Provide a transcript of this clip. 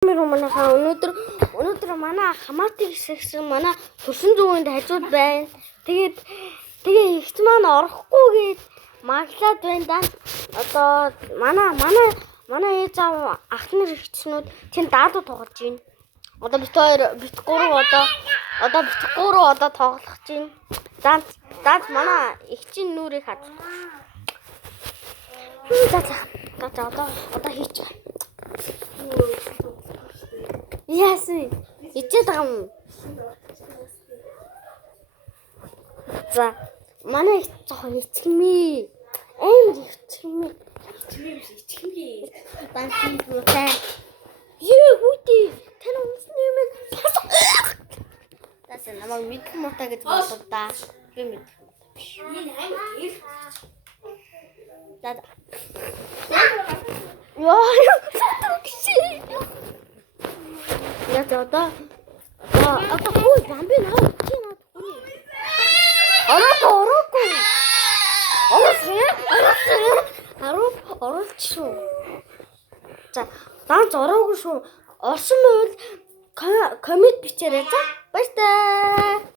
Манайхаа өнөөдөр манай хамаатан хэсэг манай төрсөн зүгэнд хажууд байна. Тэгээ ихч маань орохгүй гээд маглаад байна да. Одоо манай ээж аав ах нар ихчнүүд тэнд даадуу тоглож байна. Одоо бит 3 одоо тоглох чинь. Даад манай ихчийн нүрийг хад. За одоо хийчих. Яасан? Ичээд байгаа юм. За манай их жоохон ичгэмээ. Ичгэмээ. Банти мутай. Хүйтэй. Тань унсны юм. Тасаа намайг мэдэх муутай гэж бодлоо да. Би мэд. Энэ амар гэр. За. Яа. Одоо хүй бамби наа тийм ороогүй. Оролч шүү. За, даанч ороогүй шүү. Орсон байвал коммент бичээрэй за. Баяртай.